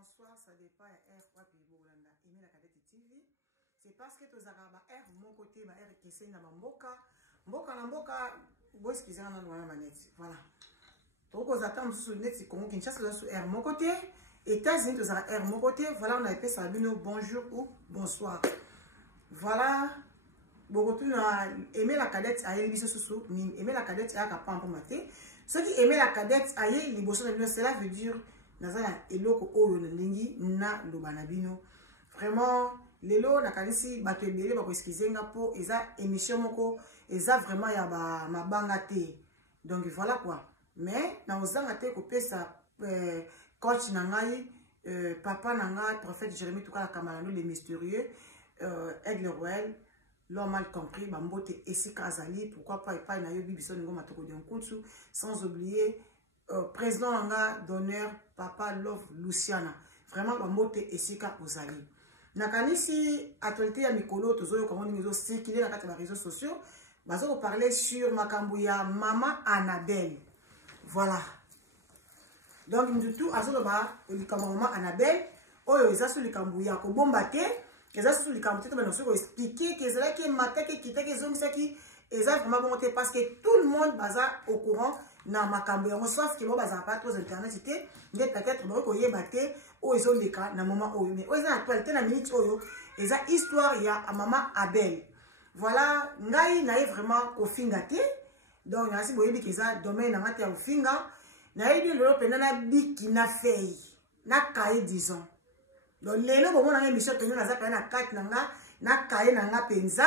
bonsoir, ça dépend R quoi puis bolanda. Aimé la cadette TV. C'est parce que tous araba R mon côté ba R qui c'est na mboka. Mboka na mboka, bo excusez na na manette. Voilà. Donc aux attentes sur net Congo Kinshasa sur R mon côté. États-Unis tous araba R mon côté. Voilà, on a appelé ça bonjour ou bonsoir. Voilà. Beaucoup na aimer la cadette aye biso susu ni aimer la cadette aka pampo maté. Ceux qui aimer la cadette aye liboso na bino, cela veut dire nazala eloko oyo na lingi na lobana bino. Vraiment lelo na kanisi bato ebele ba ko excuser po eza émission moko eza vraiment ya ba mabanga te. Donc voilà quoi. Mais na ozanga te ko pesa coach na ngai papa na ngai prophète Jérémie Tukala Kamalando les mystérieux Aigle Royal. L'homme mal compris, Bambote Esika Azali, pourquoi pas et na yobi biso ngo matoko dionkutsu, sans oublier président langa d'honneur Papa Love Luciana. Vraiment Bambote Esika Azali. Nakanisi actualité ya mikolo tozoyo comment nous circuler na kati ya réseaux sociaux, bazo parler sur makambuya Maman Annabelle. Voilà. Donc mdutu azoloba likamba Maman Annabelle, oyo eza sur likambuya ko bombate. Et ça, c'est le camp, tu vas expliquer que c'est là qui est matin, qui est qui est vraiment bon parce que tout le monde baza au courant dans ma cambion, sauf que moi baza pas trop internet, c'était peut-être bon qu'on y est batté ou ils ont les cas dans moment où mais aux actualité la minute où et ça histoire il y a Maman Abel. Voilà, ngai naï vraiment au fingate. Donc merci beaucoup que ça domaine na matière au finga. Naï dit le penana biki na fei na kai disons. Donc les gens bon na émission que nous na za na carte na kaye na penza.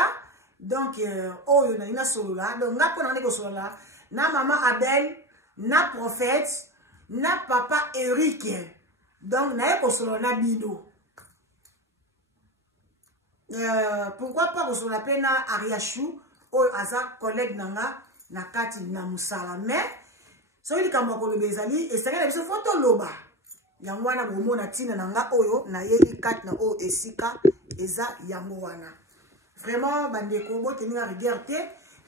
Donc oh yo na ina solo là. Donc nga pona ko solo là na Maman Abel, na prophète, na papa Eric. Donc na ko solo na bido. Pourquoi pas ko solo la pena Ariachou o aza collègue nanga na kati na musala mais so ili kama ko lobezali et ça na biso photo loba. Yango wana bomona tina nanga oyo na yebi kat na o esika eza yango wana. Vraiment bandeko boteninga regardé.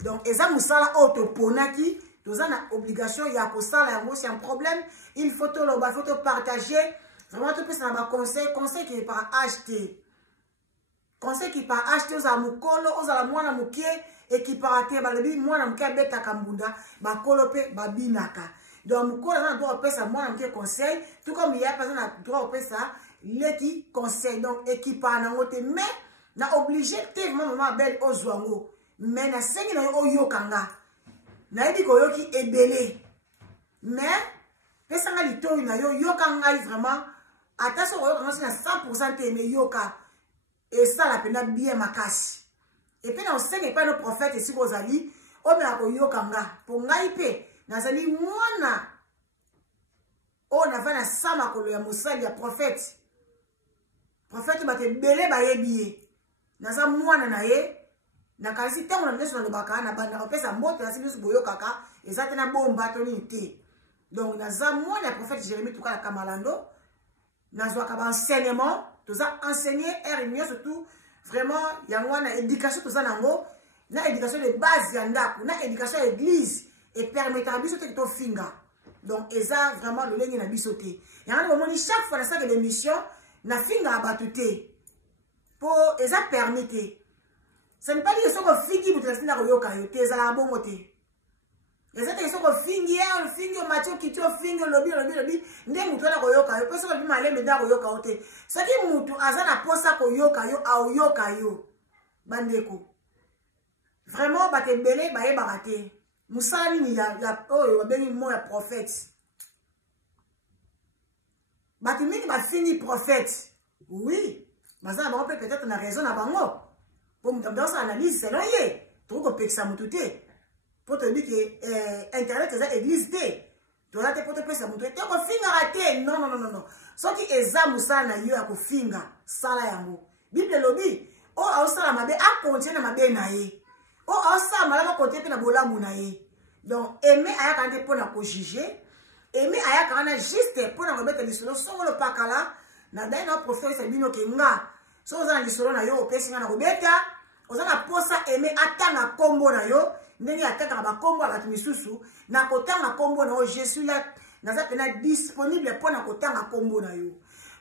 Donc eza musala auto ponaki, toza na obligation ya ko sala yango c'est un problème, il faut to loba, faut to partager. Vraiment tout peut na ba conseil qui est pas acheter. Conseil qui pas acheter aux amukolo, aux ala mwana mukie et qui parate ba lebi mwana mukie beta kambunda, ba kolope ba binaka. Donc, mon collègue doit faire ça, moi, un conseil. Tout comme il y a personne qui doit faire ça, l'équipe conseil. Donc, équipe en angote, mais, n'a obligé, tellement, Maman Belle, au zouango. Mais, n'a sengi na yo yokanga. N'a dit ko yoki ebele. Mais, pesanga lito na yo yokanga vraiment. Attention, ko yokanga, c'est na 100% aimé yoka. Et ça, la peine bien makasi. Et puis, on sait que pas nos prophètes, et si vous allez, on met à ko yokanga. Pour ngaipe. Nazali mwana o na vana sama kolo ya mosali ya prophète bate bele ba yebiye naza mwana na ye na kalisi tango na ndeso na lobaka na banda opesa mbote na sibisu boyo kaka ezate na bomba to ni te. Donc naza mwana ya prophète Jérémie Tukala Kamalando nazwa ka ba enseignement toza enseigner R surtout vraiment ya mwana éducation toza nango na éducation de base ya ndako na éducation à l'église et permettre à bisoter to finga. Donc eza vraiment le lengi na bisoter. Et on a chaque fois dans cette émission na finga abatute. Pour eza permettre. Ça ne pas dire que so fingi butrasi na koyoka yote eza la bongote. Eza te so fingi ya fingi macho kito fingi lobi nde mutu na koyoka yo peso ko bima le meda koyoka yote. Ça qui mutu aza na posa koyoka yo au yoka yo. Bandeko. Vraiment bate belé ba ye barate. Musala ni ya oyo bengi mo ya prophète. Batu mingi ba fini prophète. Oui. Baza ba peut-être na raison na bango. Pour dans sa analyse c'est loye. Tout ko peksa mutute. Pour te dire que internet c'est église té. To la te pour te peksa mutute ko finga raté. Non. So ki eza musala na yo ya ko finga sala yango. Bible lobi o a sala mabe a continuer mabe na ye. Oh, ça, malama côté pe na bola munaye. Donc, aimer aya kante pour na ko juger. Aimer aya kana juste pour na remettre lisolo so le pakala na dai na prophète sabino ke nga. So za lisolo na yo opesi nga na robeta. Oza na posa aimer atanga kombo na yo. Ndenge atanga ba kombo abatu misusu na kotanga kombo na yo. Je suis là. Naza pena disponible pour na kotanga kombo na yo.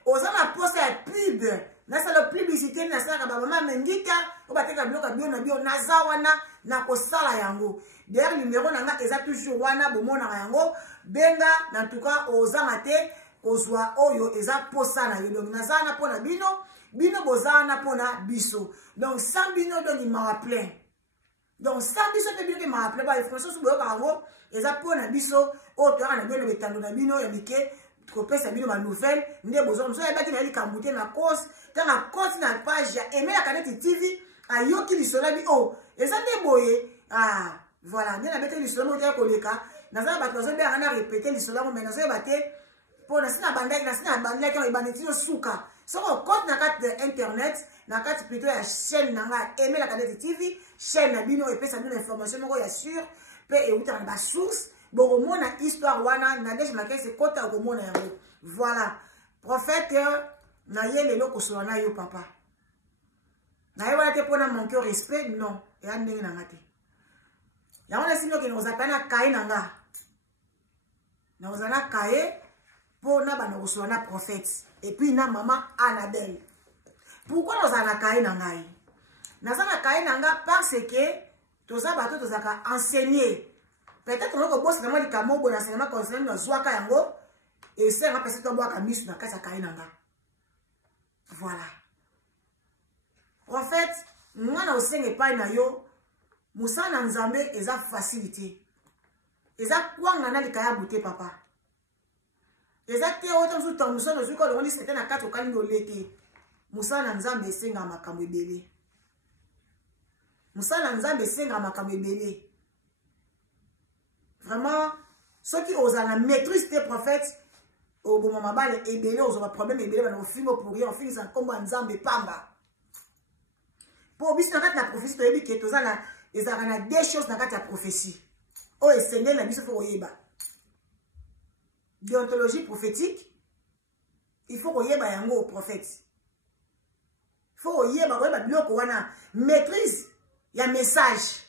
oza na poste ya pub nasala publicité nasalaka bamama mengita o bateka biloko bio na bio naza wana na kosala yango. D'ailleurs numéro nanga eza toujours wana bomonaka yango benga na tuka ozanga te kozwa oyo eza posa na yo. Donc naza na pona bino bino boza na pona biso. Donc sans bino donc il m'a plein. Donc sans biso te bino ki m'a plein ba information sur boyo kango eza pona biso o to na bino betando na bino ya bike kopesa bino ba nouvelle nde bozo so yebaki na likambute na cause tanga cause na page ya Aimé la Canette TV ayoki lisolo bi oh eza nde boye voilà nde na bete lisolo mo te koleka naza ba tozo be ana répéter lisolo mo mais nazo yebate pona sina bandaki na sina bandaki on ibanetino suka so compte na carte internet na carte plutôt ya chaîne nanga Aimé la Canette TV chaîne na bino epesa bino information moko ya sûr pe e uta na ba source boromona histoire wana na deje makese kota komona yango. Voilà prophète na ye lelo kosola na yo papa na ye wana te pona manquer respect non et ya ndenge nanga te yango na sino ke nozapa na kaye nanga na ozana kaye pona bana kosola na prophète et puis na maman Annabelle. Pourquoi nozana kaye nanga ye nazana kaye nanga parce que toza bato tozaka enseigner. Peut-être que nous bosse vraiment les camo bon enseignement concernant nos zoaka yango et c'est un person to boaka misu na kasa kainanga. Voilà. En fait, mwana osenge pa na yo musana nzambe eza facilité. Eza kwanga na likaya bouté papa. Eza te autant sous ton musana zuko le on dit c'était na 4 okali no lete. Musana nzambe senga makambo ebele. Musana nzambe senga makambo ebele. Vraiment, ceux qui osent la maîtrise des prophètes, au bon moment, et bien, ils ont un problème, et bien, ils ont film pour rien, on finit en combat en zambe pamba. Pour bien, la prophétie, ils ont des choses dans la prophétie. Oh, et c'est la mission pour Oyeba. Déontologie prophétique, il faut Oyeba yango au prophète. Il faut Oyeba, bloc, maîtrise, il y a message.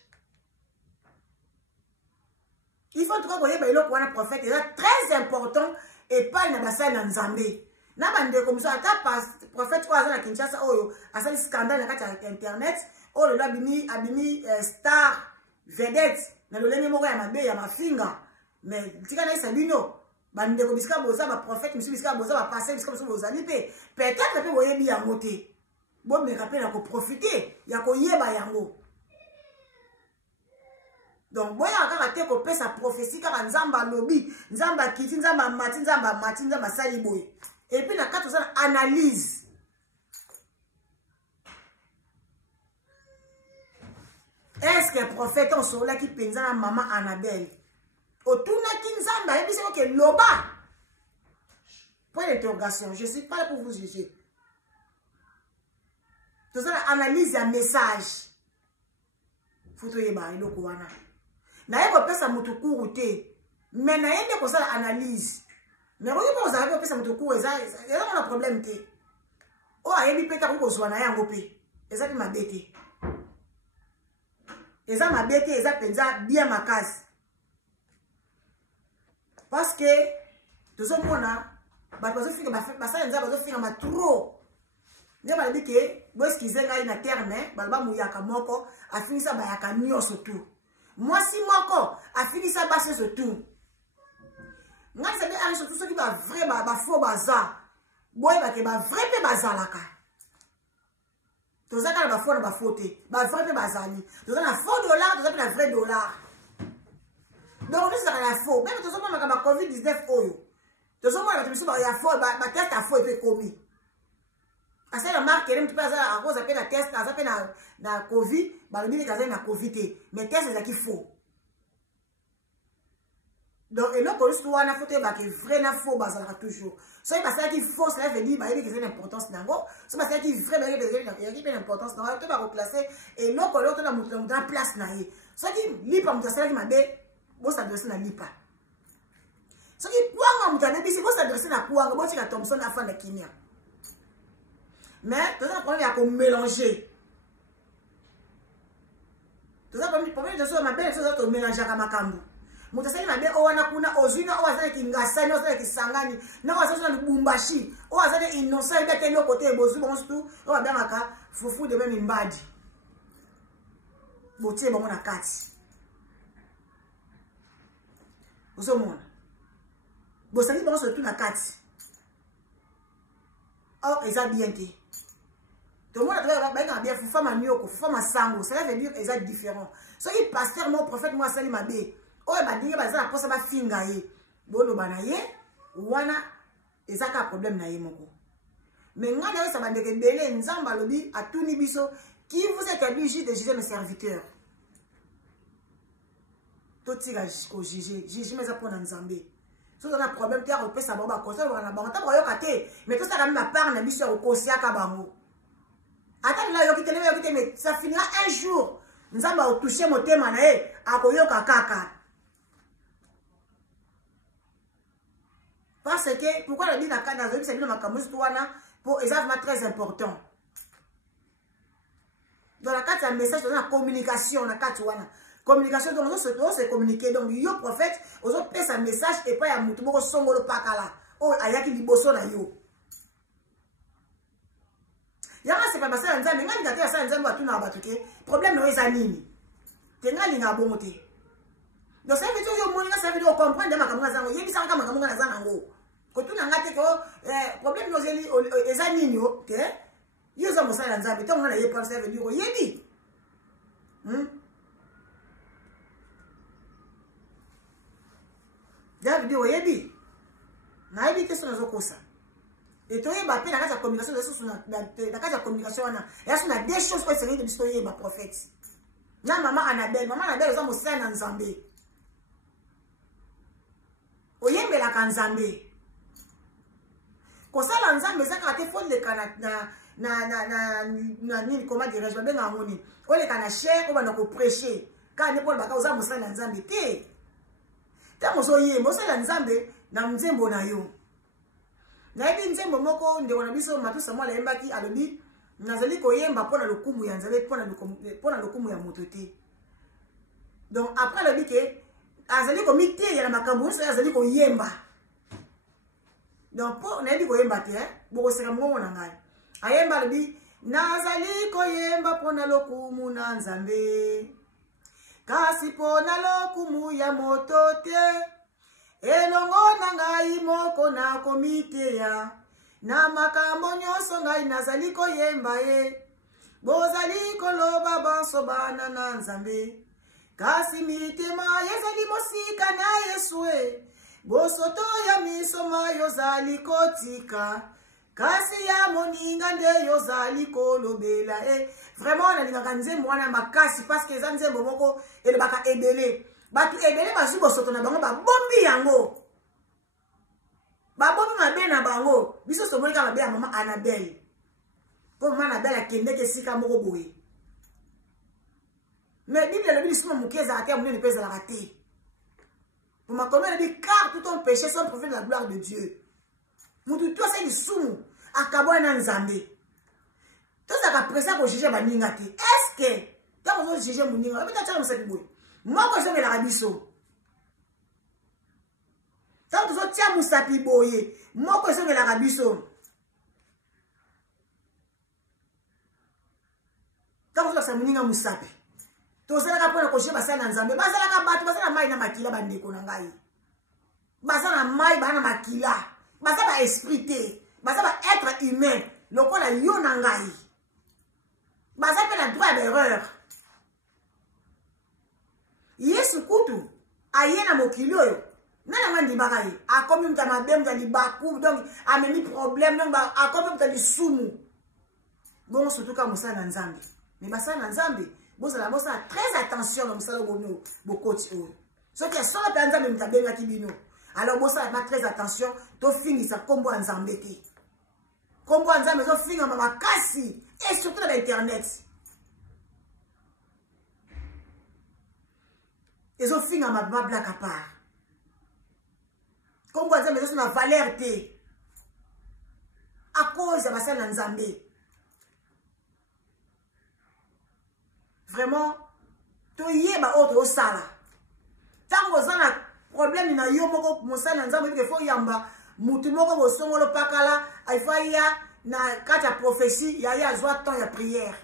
Il faut en tout cas que le prophète est très important et pas une basse dans Zambé. Na bande comme ça, le prophète quoi à Kinshasa, oh, à ce scandale sur internet, oh, le abimi star vedette, na le leni moko ya mabe ya mafinga, mais tika na sabino, bande comme ça boza ba prophète, monsieur biska boza ba passer biska boza lipe. Peut-être que vous yebi yango te. Bon me rappelle na ko profiter, ya ko yeba yango. Donc, boya encore te ko pesa prophétie car nzamba lobby, nzamba kiti, nzamba mati, nzamba sali boy. Et puis na kato ça analyse. Est-ce que le prophète en sort là qui pensa la maman Annabelle? Otuna ki nzamba et puis c'est que loba. Point d'interrogation, je suis pas là pour vous juger. Tout ça analyse un message. Photo yeba iloko wana. Na yeko pesa mutukuru te. Mais na yende ko sala analyse. Mais vous avez pas osé pesa mutukuru eza on a problème te. O ayebi peta ko zwa na yango pe. Eza ki mabete. Eza mabete eza penza bien makasi. Parce que tozo mona ba tozo fika ba sala nza bazo fika ma trop. Nde ba dit que bo skize ngai na terme ba muyaka moko afinisa ba yaka nyoso tout. Moi si moko afinisa ba se tout. Ngai sabe ari surtout ceux qui ba vrai ba faux bazar. Boy ba ke ba vrai pe bazalaka. Tozaka ba faux na ba faute. Ba vrai pe bazali. Tozaka na faux dollar, tozaka na vrai dollar. Donc nous ça la faux. Même tozoma makamba COVID-19 oyo. Tozoma ba timiso ba ya faux ba test à faux et commis. Asa la marque elle me passe à cause appelle la test à appelle na covid ba le bini kaza na covid mais test c'est qui faux. Donc et non que wana photo ba que vrai na faux ba ça toujours. So ba ça qui faux cela veut dire ba il y a une importance nango. So ba ça qui vrai ba il y a une importance nango to ba reclasser et non que l'autre na mutu na place na ye. So qui lipa mutu ça qui mabe bo ça doit na lipa. So qui kwanga mutu na bisi bo ça doit na kwanga bo tika Thompson na fa na Kenya. Mais tout ça problème à mélanger. Tout ça problème de ça ma belle chose à mélanger à makambu. moto asali mabe o wana kuna ozwina o azali kingasani o azali kisangani na o azali na lubumbashi o azali innocent ebe te loko te bozwi bango surtout o babengaka fufu de même mbadi botie bango na kati ozomona bosali bango surtout na kati or eza bien te tout le monde a bien fufa manioko fufa masango cela veut dire eza différent so il pasteur mon prophète moi sali mabe oyo badinge baza na posa bafinga ye boloba na ye wana eza ka problème na ye moko mais nga na yesa bandeke ebele nzambe alobi atuni biso qui vous établit juste de juger mes serviteurs totika ko juger mais eza mpona nzambe so on a problème te akopesa bango baconseil na bango ntango bayoka te mais tosaka meme part na biso ya kokosiaka bango ata la yoki tele yoki te mais ça finira un jour nzambe aotouche motema na ye akoyoka kaka parce que pourquoi le dit na kana zobi c'est bien makambo tout wana pour exactement très important dans la carte un message dans la communication na carte wana communication donc on se communiquer donc yo prophète ozo pesa un message et pas ya mutu moko songolo pakala o ayaki liboso na yo yanga c'est pas parce que nzambe ngani ngate ya sa nzambe atuna abatu ke problème no eza nini te ngani ngabongo te donc ça veut dire yo moninga ça veut dire comprendre makambo zango yebisa kama makambo na zango ko tuna ngate ko problème no zeli eza nini o ke yo za mosala nzambe to ngana ye pense ça veut dire yebi ya video yebi na yebi te sona zokosa et toi ba pe na kati ya communication ça na kati ya communication wana ya sona des choses que c'est de biso yeba prophète na mama Annabelle za mosala na nzambe oyembela ka nzambe kosala nzambe zaka te fo le kana na nini comment dirais-je benga ngoni ole kana cher ko bana ko prêcher ka ne pour baka oza mosala na nzambe te tango zoye mosala nzambe na nzembo na yo na yebi nzembo moko ndeko na biso matusa mwa layembaki alobi nazali koyemba mpona lokumu ya nzambe mpona lokumu ya moto te donc après alobi ke azali komiteya na makambo nyonso azali koyemba donc mpo nayebi koyemba te bokoseka mongongo na ngai ayemba alobi nazali koyemba mpona lokumu na nzambe kasi mpona lokumu ya moto te elongo na ngai moko na komiteya na makambo nyonso ngai nazali koyemba ye bozali koloba banso bana na nzambe kasi mitema ezali mosika na Yesu bosoto ya misoma yozali kotika kasi ya moninga nde yozali kolobela vraiment nalingaka nzembo wana makasi parce que eza nzembo moko elobaka ebele batu ebele bazwi bosoto na bango babombi yango babombi mabe na bango biso somonika mabe ya mama Annabelle po mama Annabelle akendeki esika moko boye mais Bible elobi lisumu moke ezalaka te ya monene mpe ezalaka te pour makomi elobi car tout ton péché sont profane de la gloire de Dieu mutu to asali lisumu akabwana na nzambe tozalaka presa kojuge baninga te est ce que ntango ozojuge moninga oyebi tatyaka mosaki boye moko ezongelaka biso ntango tozotia mosapi boye moko ezongelaka biso ntango tozolakisa moninga mosapi tozalaka mpona kojuge basala na nzambe bazalaka bato baza na mai na makila bandeko na ngai baza na mai baa na makila baza ba esprit te baza ba être humain lokola yo na ngai baza mpe na droit ya baerreur yesu kutu aye na mokili oyo nana nga ndimaka ye akomi mutu ya mabe mutu ya libaku donc amemi problème donc akomi mutu ya lisumu bongo surtout ka mosala na nzambe mais basala na nzambe bozala très attention na mosala oyo bokoti oyo soki asala mpe ya nzambe mutu abengaki bino alors bosala très attention tofingisa nkombo ya nzambe te nkombo ya nzambe ezofingama makasi et surtout na bainternet ezofingama bablaka part nkombo ya nzambe ezoso na valeur te a cause ya basala na nzambe vraiment toyeba oyo tozosala tango zana problème na yo moko mosala nzambe ke fo yamba mutu moko bo songolo pakala aifaya na kata prophétie ya zwa temps ya prière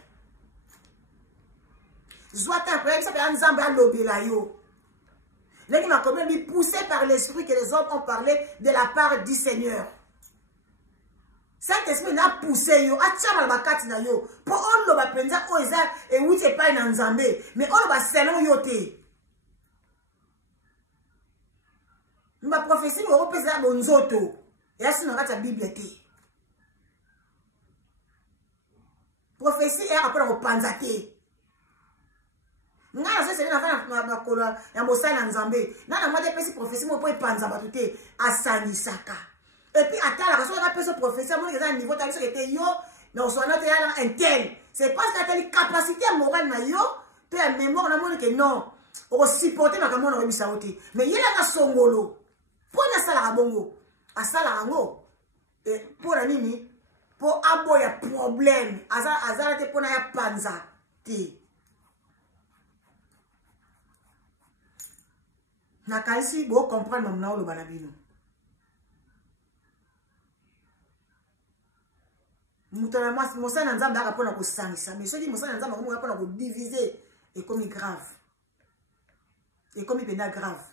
zwa temps ya prière ça peut nzambe alobela yo les qui m'a quand même poussé par l'esprit que les hommes ont parlé de la part du Seigneur. Cet esprit n'a poussé yo, a tchama la bakati na yo. Pour on lo ba penza o eza e wite pa na nzambe, mais on lo ba selon yo te. Ma prophétie mo pesa bonzoto. Et asi na kata Bible te. Prophétie est rapport au panzate. Nga se na makolo ya mosala nzambe na mwa de pesi prophétie mo po epanza batute asani saka et puis atala ka so ka pesi prophétie mo ke za niveau ta biso ke yo na so na te ya intel c'est parce que telle capacité morale na yo pe ya mémoire na mo ke non o supporter makambo na rebisa oti mais yela ka songolo po na sala ka bongo asala ngo et pour la nini po aboya problème azala te po na ya panza ti na kalisi bo comprendre mamna lo banabino mutana mas mosana nzambe akapona ko sangisa mais soki mosana nzambe ko akapona ko diviser et comme grave et comme pena grave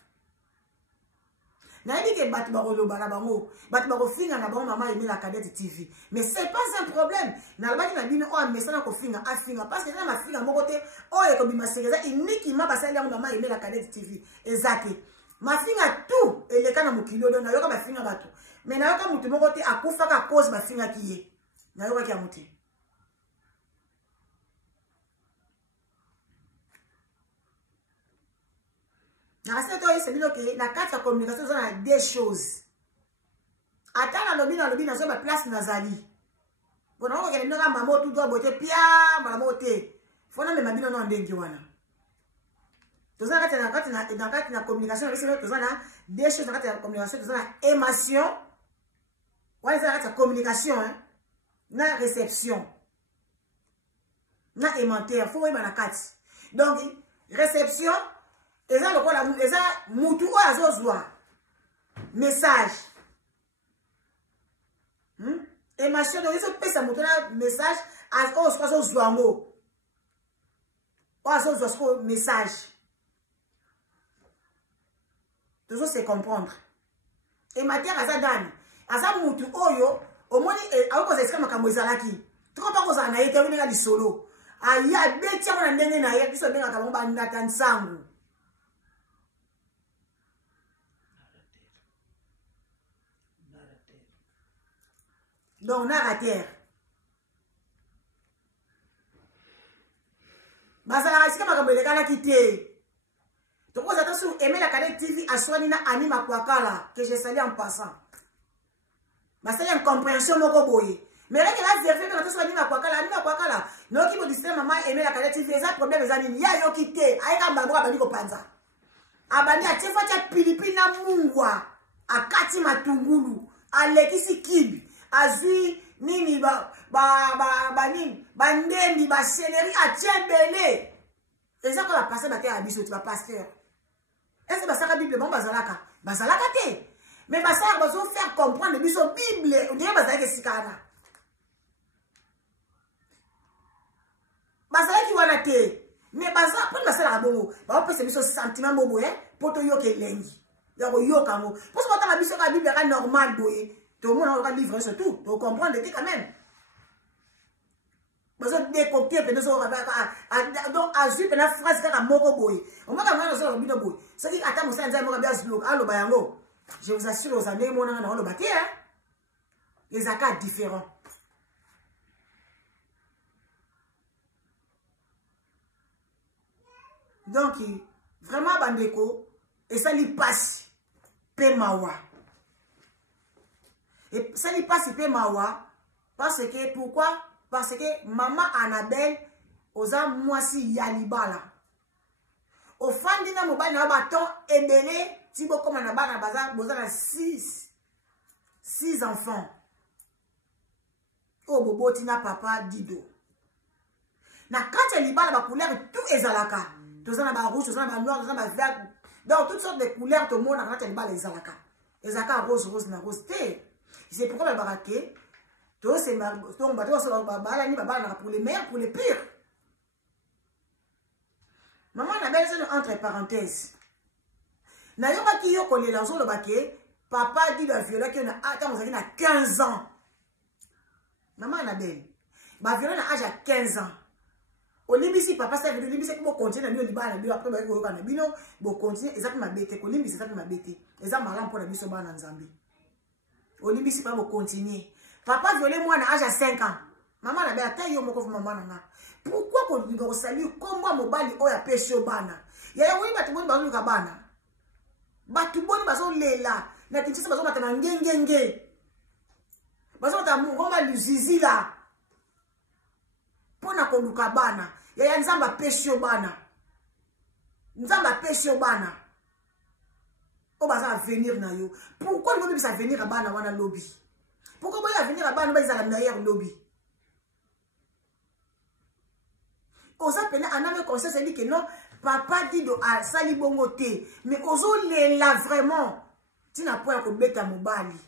na yiki batu ba lo bana bango batu ba ko finga na bango mama Emela Cadette TV mais c'est pas un problème na labaki na bino o mesana ko finga afinga parce que na mafinga moko te o e ko bima sereza iniki ma basali yango mama Emela Cadette TV ezaki mafinga tout eleka na mokilo do na yoka bafinga bato mais na yoka mutu moko te akufa ka cause bafinga kiye na yoka ki amuti na c'est toi c'est bino ke na kati ya communication ça na deux choses atala lobi na so ba place nazali bon on ke ndanga mamo tout doit boter pia mamo te fona me mabino no ndengi wana tozana kati na communication c'est tozana deux choses na kati ya communication tozana émotion wala za kati ya communication hein na réception na aimentaire faut yeba na kati donc réception eza lokola eza mutu oyo azozwa message émotion donc iso pesa mutu na message as o so azozwa ngo o azozwa so message toujours se comprendre et matière aza dani aza mutu oyo omoni ako zesika makambo ezalaki trop pas kozala na ye te oninga lisolo aya beti yango na ndenge na ye biso bengaka bango bandata nsangu donc narrateur bazalaka esika makambo elekalaki te tokoza ta sur Emela Cadette TV aswani na anima kwakala que je salue en passant basali en compréhension moko boye mais là que la vérité na to swani na kwakala no ki mo disema mama Emela Cadette TV eza problème eza nini ya yo kite ayeka mbambo abandi ko panza abandi achefa cha pilipili na mungwa akati matungulu alekisi kibi azui nini nini bandembi ba céleri achembele eza ko la passer ba te abiso tu ba pasteur est-ce que basaka Bible bon bazalaka te mais basaka bazo faire comprendre biso Bible on dirait bazalaka sikana bazalaki wana te mais bazaka pour basala bongo ba pesa biso sentiment bobo poto yoke lengi ya ko yoka ngo parce que batanga biso ka Bible ka normal boye tout le monde a un livre sur tout pour comprendre quand même bazo décocter pe so donc azu pe na phrase kaka moko boy on va quand même so bino boy c'est dit ata musa nza moko bia blog allo ba yango je vous assure aux années mona na lo baté hein les cas différents donc vraiment bandeko et ça lui passe pe mawa et ça lui passe pe mawa parce que pourquoi parce que maman Annabelle oza mwasi ya libala ofandi na mobali na baton ebele tibo koma na bana baza boza na 6 enfants o boboti na papa dido na kati ya libala ba couleur tout ezalaka tozana ba rouge tozana ba noir tozana ba vert Donc, toutes sortes de couleurs, tout le monde a les zalaka. Les zalaka rose, rose, na rose. C'est pourquoi le baraké, tout c'est pour les meilleurs, pour les pires. Maman n'a belle entre parenthèses. Nayoba qui yo collé la zone le baké, papa dit la viola qui a 15 ans. Maman n'a belle. Ba viola na âge à 15 ans. Au Libisi, papa, ça veut dire Libisi pour continuer à lui après bino pour continuer exactement ma bête. Au Libisi, c'est ma bête. Exactement malin pour la biso ban en Zambie. Au Libisi, pas pour continuer. Papa violé moi à âge à 5 ans. Maman n'a belle taille yo moko maman nana. Pourquoi qu'on nous salue comme moi mobali oya pêche au bana? Ya oui batu boni bazo kabana. Batu boni bazo lela. Na tinsi bazo matana ngengenge. Bazo ta ngoma luzizi la. Pona koluka bana. Ya nzamba pêche au bana. Nzamba pêche au bana. O baza venir na yo. Pourquoi nous devons venir à bana wana lobby? Pourquoi vous venir à bana baza la meilleure lobby? Oza pena aname conseil c'est dit que non, papa dit de a sali bongo te, mais ozo lela vraiment. Tu n'as pas à beta mobali.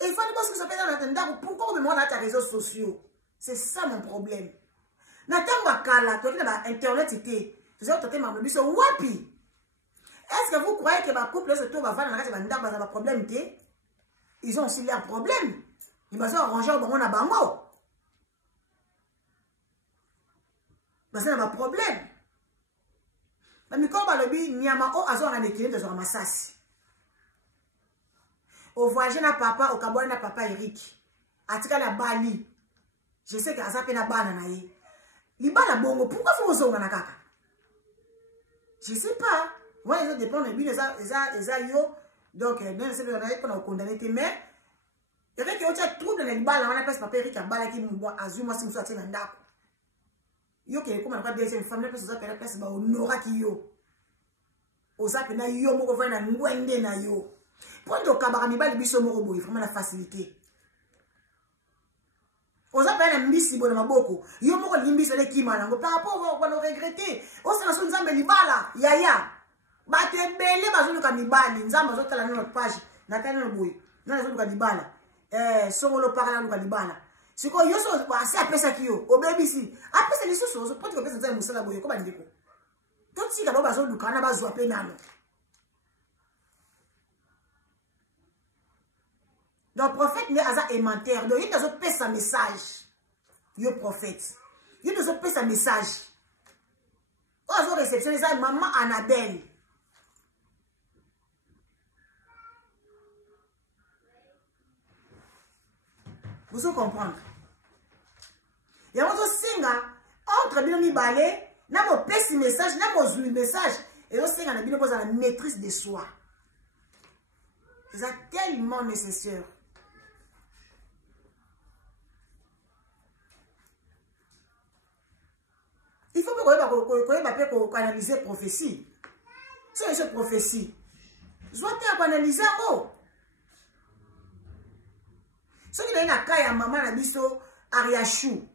Et il faut dire que ça peut être pourquoi vous me montrez sur les réseaux sociaux? C'est ça mon problème. Natamba kala, toi qui n'as internet été, vous avez tenté ma biso wapi. Est-ce que vous croyez que ma couple se trouve à faire un problème? Ils ont aussi leur problème. Ils vont arranger au bon bango. Parce que c'est un problème. Mais quand on dit Nyama o azo en équilibre de Masasi. Au voyage na papa, au Cameroun na papa Eric. Atika la Bali. Je sais que Azape na bana na ye. Libala bongo, pourquoi faut vous na kaka? Je sais pas. Moi, ils dépendent de bien les yo. Donc, non, c'est le qu'on a condamné, mais il y a qui ont trouble dans les balles, on a pas papa Eric à balle qui nous azuma si nous sommes en d'accord. Yo qui est comme on pas deuxième femme, la place aux appels, la place au Nora qui yo. Aux appels na yo, moko va na ngwende na yo. Pour donc kabarami bali biso moko boy, vraiment la facilité. Aux appels na mbisi bona maboko. Yo moko limbiso le kimana ngo par rapport au no regretter. O sana so nzambe libala, yaya. Bate bele bazulu kanibali, nzamba zotala na notre page, natana no boy. Na zulu kanibala. Songolo parla no kanibala. Siko yo so asi apesa kiyo obebisi apesa lisusu so poti ko pesa nzai musala boye ko bandiko to tsika ba bazo lukana bazo apenano. Donc prophète ne aza aimentaire donc il doit pesa message yo prophète il doit pesa message o azo réceptionner ça maman Annabelle. Vous allez comprendre. Il y a un singa entre binomi balé, n'a pas petit message, n'a pas un message. Et au singa n'a pas la maîtrise de soi. C'est tellement nécessaire. Il faut que vous analyser prophétie. C'est une prophétie. Je dois analyser. Ce qui est un cas, maman a dit so Ariachou.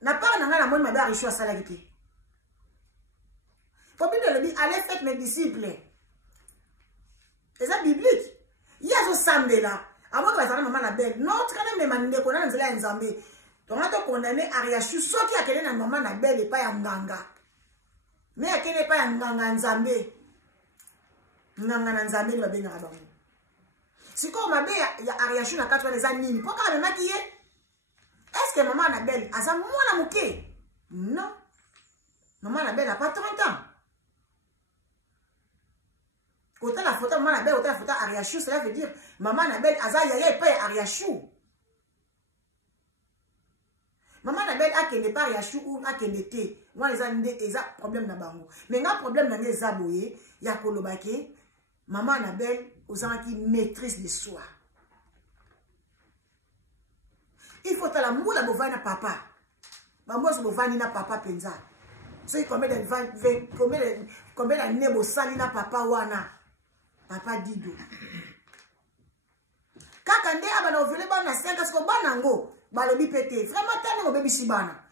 N'a pas n'a pas ma Ariachou à salagité. Pour bien le dire, allez faites mes disciples. C'est ça biblique. Il y a ce samedi là. À moi que la maman la belle. Non, tu connais mes manés qu'on a dans la Nzambé. Donc on a condamné Ariachou. Ce qui a qu'elle est maman la belle et pas un nganga. Mais elle n'est pas un nganga Nzambé. Nganga Nzambé ne va bien à si comme ma belle y a Ariachou na 80 ans, pourquoi elle m'a maquillé? Est-ce que maman Annabelle a ça moi la mouquée? Non. Maman Annabelle n'a pas 30 ans. Autant la photo maman Annabelle, autant la photo Ariachou, cela veut dire maman Annabelle a ça yaya et pas Ariachou. Maman Annabelle a qu'elle n'est pas Ariachou ou a qu'elle était. Moi les a problème na bango. Mais un problème na les aboyé, y a kolobake. Maman Annabelle, aux gens qui maîtrisent le soi. Il faut que la moula bovana papa. Maman se bovani na papa penza. C'est combien d'années bo sali na papa wana. Papa Dido. Kakande abana ovele bana 5 ans ko banango. Balobi pété. Vraiment tellement au baby sibana.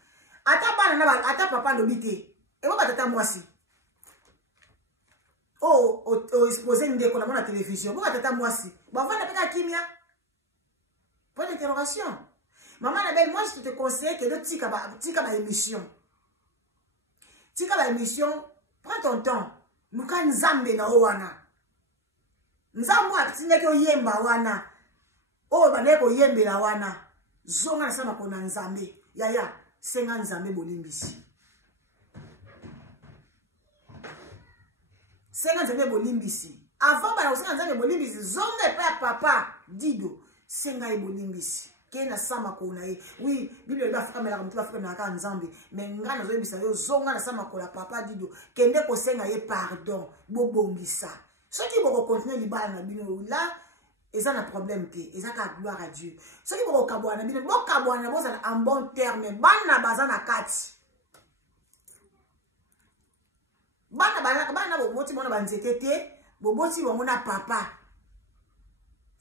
Ata bana na ata papa lobi té. Et moi tata moi si. exposé ndeko na mona télévision. Pourquoi tata mwasi? Bon, on va n'appeler kimia. Point d'interrogation. Maman Annabelle, moi je te conseille que de tika ba émission. Tika ba émission, prends ton temps. Luka nzambe na wana. Nzambo atinga ke oyemba wana. O bane ko yembe la wana. Zonga na sama kona nzambe. Yaya, senga nzambe bolimbisi. Senga nzambe bolimbisi. Avant bana senga nzambe bolimbisi, zonga pe papa Dido, senga bolimbisi. Kena sama kona ye. Oui, Bible ba fika mela mutu afika na ka nzambe, mais ngana zo bisa yo zonga na sama kona papa Dido, kende ko senga ye pardon, bobombisa. Ceux qui vont continuer libala na bino là, ils ont un problème té, ils ont qu'à gloire à Dieu. Ceux qui vont kabwa na bino, bo kabwa na bo ça en bon terme, bana bazana kati. Bana bo moti mona banzete té, bo boti bo mona papa.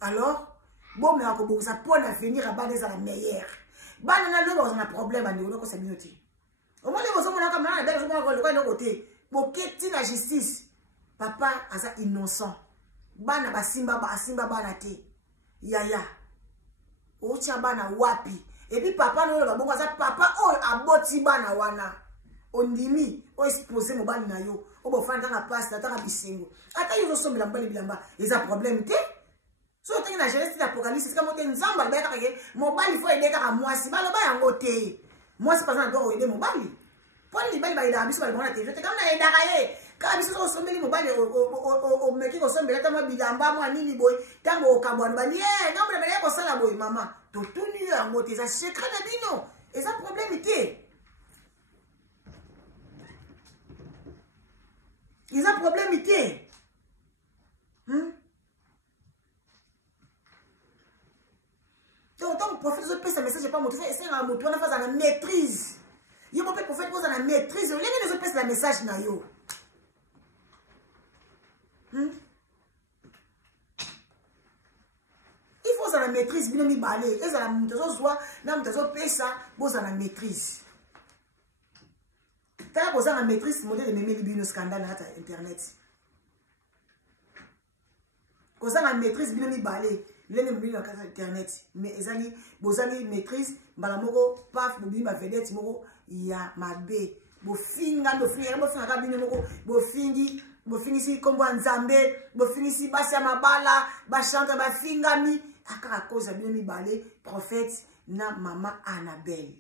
Alors bon, mais encore ça pour l'avenir, à bas des la meilleure. Bana na lo on a problème à nous ko sabinoté. Au moins les besoins on a comme na belle le côté. Pour qu'est la justice. Papa asa innocent. Bana basimba bana te. Yaya. Ocha bana wapi. Et puis papa no ba bongo asa papa aboti bana wana. Ondimi o exposer mo bana na yo. O bo fanda na passe na taka bisengo. Ata yo so bilamba. Ils a problème te. So tengi na Genèse l'Apocalypse, c'est comme on nzamba ba ka ke mobali faut aider ka mwasi ba lo ba yango te. Mwasi pas na doit aider mobali. Pour li bali ba ida biso ba bona te. Je te comme na aida ka ye. Ka biso so sombeli mobali o meki ko sombela ta bilamba mwa nini boy. Tango okabwana ba ni ngambo na ba ko sala boy mama. To tuni yango te za secret na bino. Et ça problème te. Ils ont problème te. Donc, le prophète, je peux ce message, je pas montrer, c'est un moto, on a fait la maîtrise. Il y a un prophète, vous avez la maîtrise, vous avez les le message, na yo. Il faut la maîtrise, bien mi balé. Et ça la moto, soit, na moto, ça, vous avez la maîtrise. T'as posé la maîtrise, modèle de mémé libino scandale à internet. Quand ça la maîtrise, bien mi balé. Les gens qui internet mais ezali bozali maîtrise balamoko paf bobi ma vedette moko ya mabe bofinga ka bino moko bofingi si kombo nzambe bofingi basi mabala ba chante ba fingami akaka cause bino mi balé prophète na mama Annabelle.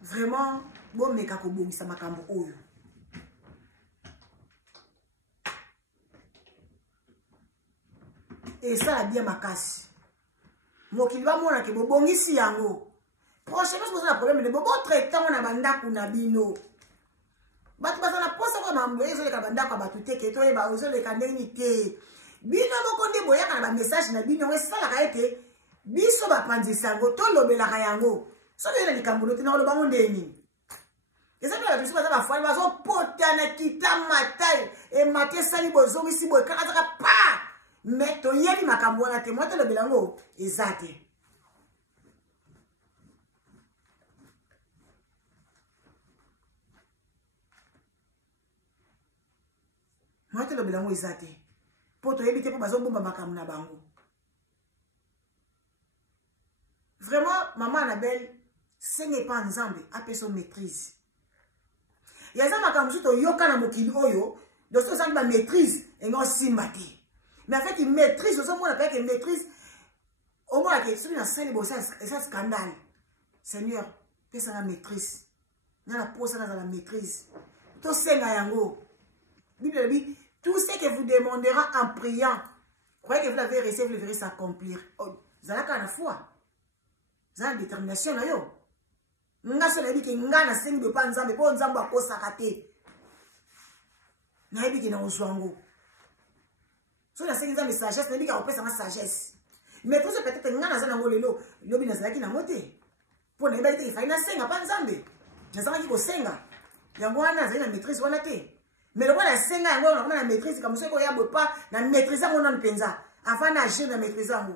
Vraiment bon meka ko bongisa makambo oyo. Et ça la bien makasi. Mokili ba mona ke bongisi yango. Prochainement c'est un problème de bobo traitant na banda kuna bino. Batu bazana posa ko mambo ezo le kabanda ko batute ke to e ba ozo le kandeni te. Bino moko nde boya kana ba message na bino we sala ka ete biso ba panzisa ngo to lobela ka yango. So le likambo te na lo bango ndeni. Et ça veut dire que ça va faire des potana kita matai et maté sali bozo isi boy kaka pa mais to yeli makambo na te moto le bilango ezate moto le bilango ezate poto yebite po bazo bomba makambo na bango. Vraiment maman Annabelle ce n'est pas nzambe appelle son maîtrise. Il y a ça makambo to yoka na mokili oyo donc ça ba maîtrise et non simbati. Mais en fait il maîtrise ça on appelle que maîtrise au moins que celui na sali bo ça scandale. Seigneur, fais ça la maîtrise. Na la pose ça dans la maîtrise. To senga yango. Bible dit tout ce que vous demandera en priant, croyez que vous l'avez reçu, vous le verrez s'accomplir. Oh, vous avez la foi. Vous avez la détermination là yo. Nga so na biki nga na sengi be pa nzambe po nzambe akosaka te. Na biki na ozwango. So na sengi nzambe sagesse na biki akopesa na sagesse. Mais tout ça peut-être nga na zana ngolelo, lobi na zaki na mote. Po na biki ifai na senga pa nzambe. Na zana ki ko senga. Yango wana zana maîtrise wana te. Mais le wana senga yango na maîtrise comme ça ko ya bo pa na maîtrise ngo na mpenza. Avant na agir na maîtrise ngo.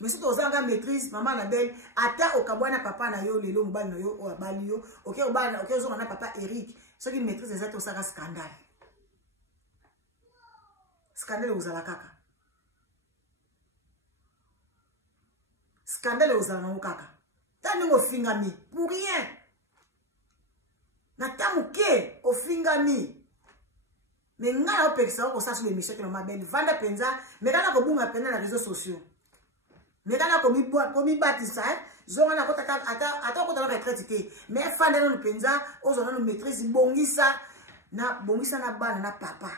Mais si tu as une maîtrise, maman la belle, ata okabwana papa na yo, lelo mobali na yo, o abali yo, ok ozona papa Eric, ce qui maîtrise les autres, ça scandale. Scandale aux alakaka. Scandale aux alakaka. T'as nous au fingami, pour rien. Natamuke au fingami. Mais nga au peksa ko sa sur l'émission que ma belle vanda penza, mais kana ko bunga penza na réseaux sociaux. Mais kana ko mi batisa, zonga na ko ata ko ta retraité. Mais fanda no penza, ozona no maîtrise bongisa na bana na papa.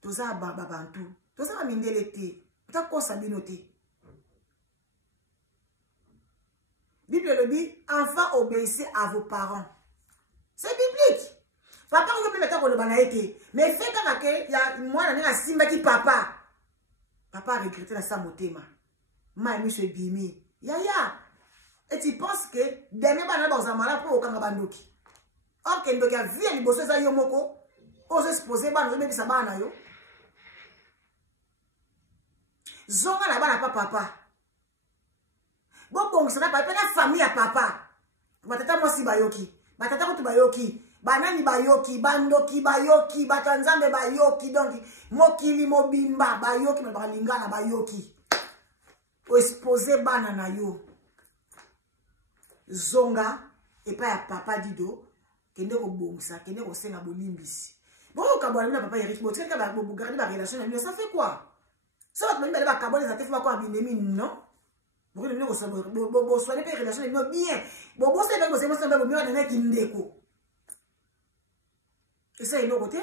Toza baba bantu. Toza ba mindele te. Ta ko sabino te. Bible le dit, enfants obéissez à vos parents. C'est biblique. Papa, on peut mettre le banalité. Mais fait quand il y a moi, on a simba qui papa. Papa a regretté la samotema. Ma monsieur Bimi. Yaya. Et tu penses que demain, on a dans un malade pour aucun bandoki. Or, qu'il y a vu les bosses à Yomoko. Ose se poser, on met sa banane. Zonga la banane pas papa. Bon, ça n'a pas la famille à papa. Batata moi si bayoki. Batata ko tu bayoki. Banani bayoki, bandoki bayoki, batanzambe bayoki, donc mokili mobimba bayoki, babalingana bayoki. O exposer banana yo. Zonga et pas à papa dido, kende ko bongisa, kende ko senga bolimbisi. Bon kabwana na papa Eric, bon teka ba garder ba relation na ça fait quoi? Ça va te mener ba kabwana za te fa quoi binemi non? Bon ne ko sabo bo soigner pas relation na bien. Bon c'est pas que c'est moi ça ba mieux na kindeko. Et ça, il est côté.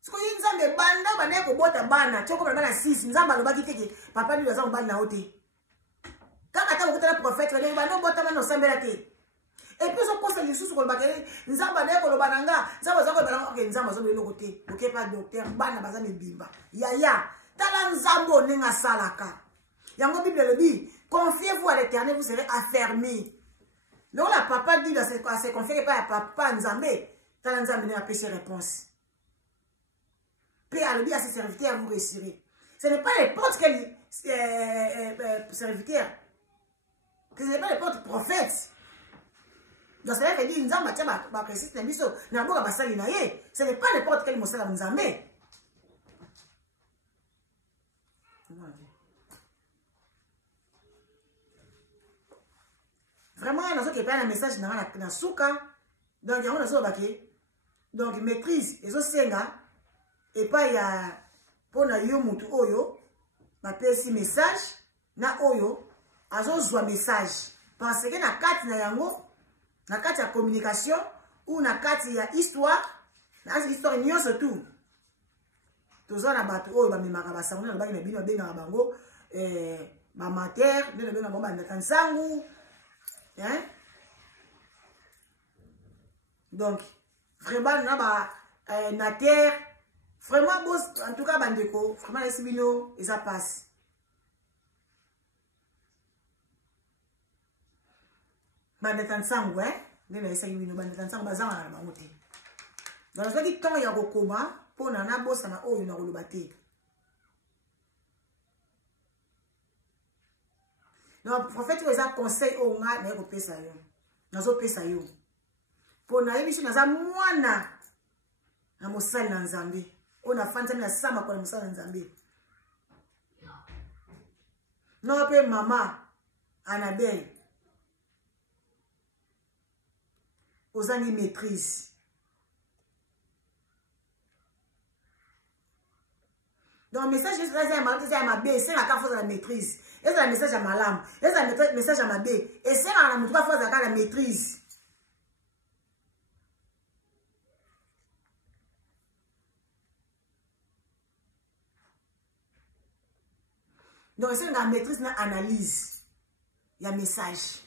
Ce qu'on y a, c'est banda, banda, ko bota bana, tu vois, bana 6, nous avons le qui papa nous a bana côté. Quand on a le prophète, on a bota bana ensemble la tête. Et puis on pense les sous sur le baquet, nous avons bana ko bananga, nous avons bana, OK, nous avons le côté. OK, pas docteur, bana bazana bimba. Ya, tala nzambo nenga salaka. Yango Bible le dit, confiez-vous à l'Éternel, vous serez affermis. Non, la papa dit à se confier pas à papa nzambe. Quand on a péché réponse. Puis à lui à ses serviteurs, vous réussirez. Ce n'est pas n'importe quel serviteur. Ce n'est pas n'importe prophète. Donc cela veut dire, ce n'est pas n'importe quel monstre nous a mis. Vraiment, il y a un message dans la souka. Donc, il y a un message. Donc, maîtrise les osenga et pas il y a pour na yo mutu oyo ma pesi message na oyo azozwa message parce que na kati na yango na kati ya communication ou na kati ya histoire na histoire nyonso tout toza na bato oyo ba memaka ba sango na ba na bino benga bango ba mater ne benga bomba na kansangu hein donc vraiment na terre vraiment boss en tout cas bandeko vraiment les sibino et ça passe bandeta nsangu ne na esa yibino bandeta nsangu bazanga na bango te dans ce qui temps ya kokoma pona na bossa na oyo na koloba te non prophète les a conseil o nga na ko pesa yo nazo pesa yo pona yebiso naza mwana na mosali na nzambe ona fanta na sama kwa mosali na nzambe no pe mama Annabelle ozangi maîtrise donc message c'est ma bé c'est la force de la maîtrise et c'est le message à malam et c'est le message à ma bé et c'est la mutuka force de la maîtrise. Donc, c'est une maîtrise, une analyse. Il y a un message.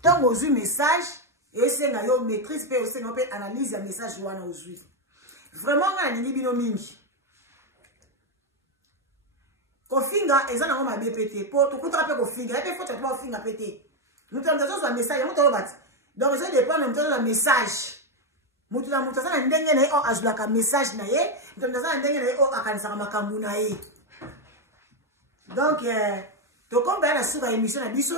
Tant qu'on a un message, et c'est une maîtrise, et c'est une analyse, il y a un message. Vraiment, on a un binomingi. Kofinga, ils ont un BPT. Pour tout le monde, Kofinga. Et puis, il faut que tu aies Kofinga pété. Nous avons un message. Donc, ils ont des plans, nous avons un message. Nous avons un message. Donc, tokomba na suka émission na biso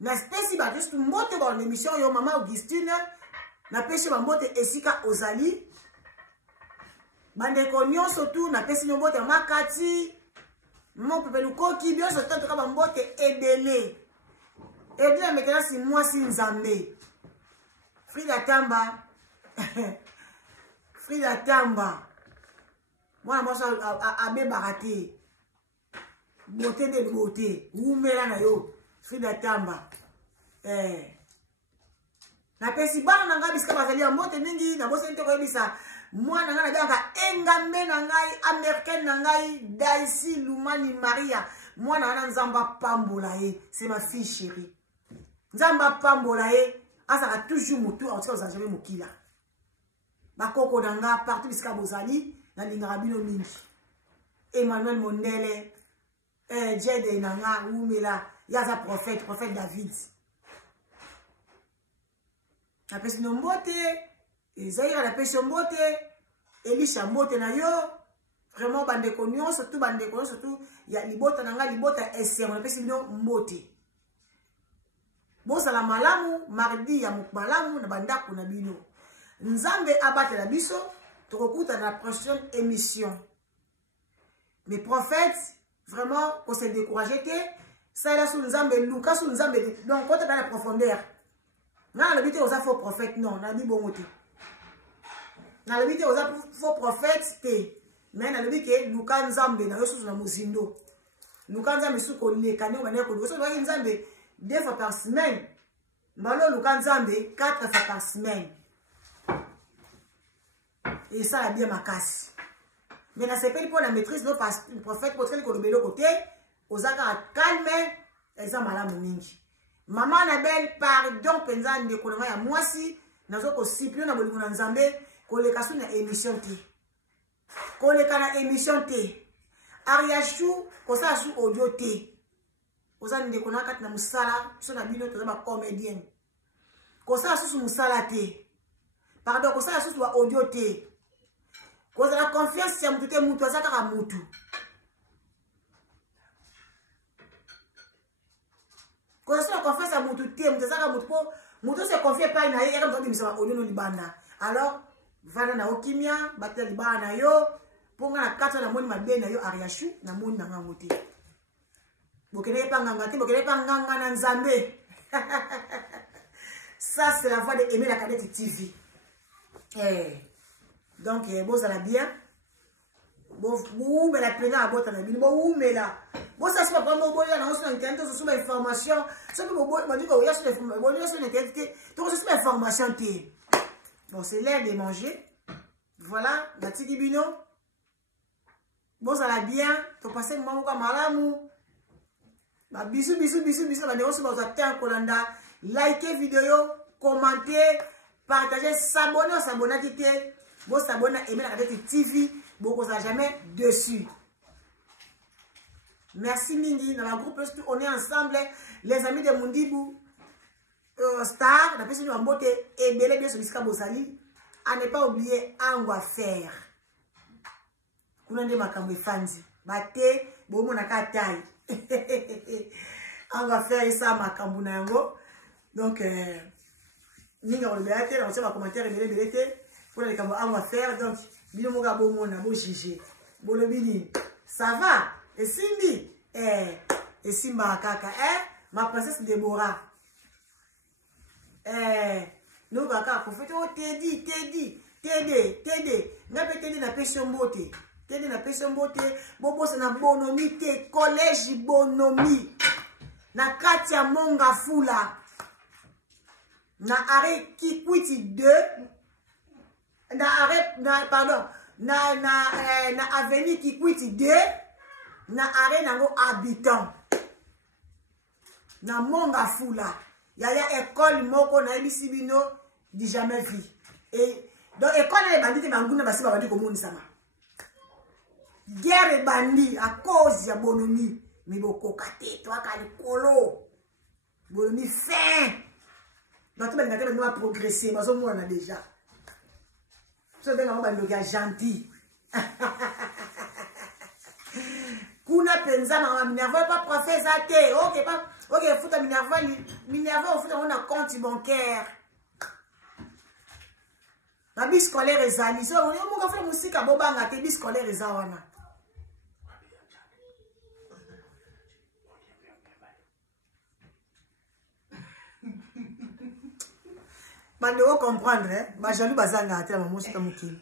na spéci ba juste mbote ba émission yo mama Augustine na pesi ba mbote esika ozali bandeko nyonso tu na pesi mbote makati mon pepe lukoki bien so tanto ka ba mbote ebele edina metela si moi si nzambe Frida Tamba Frida Tamba moi moi abe barate beauté de beauté umela na yo Frida Tamba na pesi bana na ngai bisika bazali ya mbote mingi na bosa ntoko yebisa mwana nga na bianga engambe na ngai américaine na ngai Daisy Lumani Maria mwana wana nzamba pambola ye c'est ma fille chérie nzamba pambola ye asaka toujours mutu en tout cas jamais mokila bakoko na nga partout bisika bozali na lingaka bino mingi Emmanuel Mondele Jede na nga umela yaza prophète David na pesi no mbote Ezaïra na pesi mbote Elisha mbote na yo vraiment bandeko nyonso surtout bandeko nyonso surtout ya libota na nga libota SM na pesi no mbote bosala malamu mardi ya malamu na bandako na bino nzambe abatela biso tokokuta na prochaine émission mes prophètes vraiment on s'est découragé que ça là sous nzambe luka sous nzambe donc quand on a la profondeur na la bité aux faux prophètes non na dit bon côté na la bité aux faux prophètes te mais na la bité luka nzambe na sous na muzindo luka nzambe sous ko le kanyo bana ko so ba nzambe 2 fois par semaine mbalo luka nzambe 4 fois par semaine et ça la bien ma casse mais na sepeli pour la maîtrise no pas prophète pour tel ko le belo côté ozaka calme eza malamu mingi Maman Annabelle, pardon, penza ndeko na ya mwasi, nazo ko sipio na bolingo na nzambe, ko le kasu na émission te. Ko le kana émission te. Ariachou, ko sa su audio te. Ko sa ndeko na kat na musala, so na bino to ba comédienne. Ko sa su musala te. Pardon, ko sa su audio te. Ko za la confiance ya mutu te mutu azaka ka mutu. Quand on confie à mutu te mutu zaka mutu po mutu se confie pas na yeye kama mtu msema onyono libanda alors vana na okimia batia libana na yo ponga na kata na moni mabe na yo ariashu na moni na ngamote bokene pa nganga te bokene pa nganga na nzambe ça c'est la voix de Aimé la Cadette TV donc bon ça la bien bon mais la plena à botte na bino bon mais là bon ça c'est pas vraiment bon là on sur internet on sur information ça que bon dit que y a sur internet donc c'est information qui bon c'est l'heure de manger voilà la tiki bino bon ça la bien to passer moment comme malamu ba bisous ba néo sur votre terre kolanda liker vidéo commenter partager s'abonner tité bon s'abonner Aimé la Cadette TV beaucoup ça jamais dessus. Merci Mingi, dans la groupe on est ensemble, les amis de Mundibou Star, la personne en beauté et belé bien sur Miska Bosali, à ne pas oublier Angwa Faire. Kunande makamwe fanzi, bate, bomo nakatai. Angwa Faire et ça makambu na yango. Donc, Mingi on le belé, on sait ma commentaire et belé pour les kambo Angwa Faire, donc, bino moka bomo na bo jiji. Bolo bini, ça va? Et Simbi, et Simba kaka, ma princesse Déborah. Nous baka, pour faire Teddy. N'a pas Teddy na pêche mbote. Teddy na pêche mbote. Bobo c'est na bonomi te, collège bonomi. Na Katia Monga Fula. Na arrêt Kikwiti 2. Na arrêt, pardon. Na avenue Kikwiti 2. Na arrêt nango habitant na Monga Fula yaya école moko na ebisi bino di jamais vu et donc école les bandits banguna basi ba bandi komoni sama guerre bandi à cause ya bonomi mais boko kate to akali kolo bonomi fin donc ben ngate ben progresser bazo mona déjà so ben ngaba bandi gentil kuna penza na Minerva pas professeur te OK pas OK futa Minerva on futa on a compte bancaire na bis scolaire ezali so on mo ka fa musika bobanga te bis scolaire ezawana Bande comprendre, hein? Ba jaloux bazanga ate la musika mukili.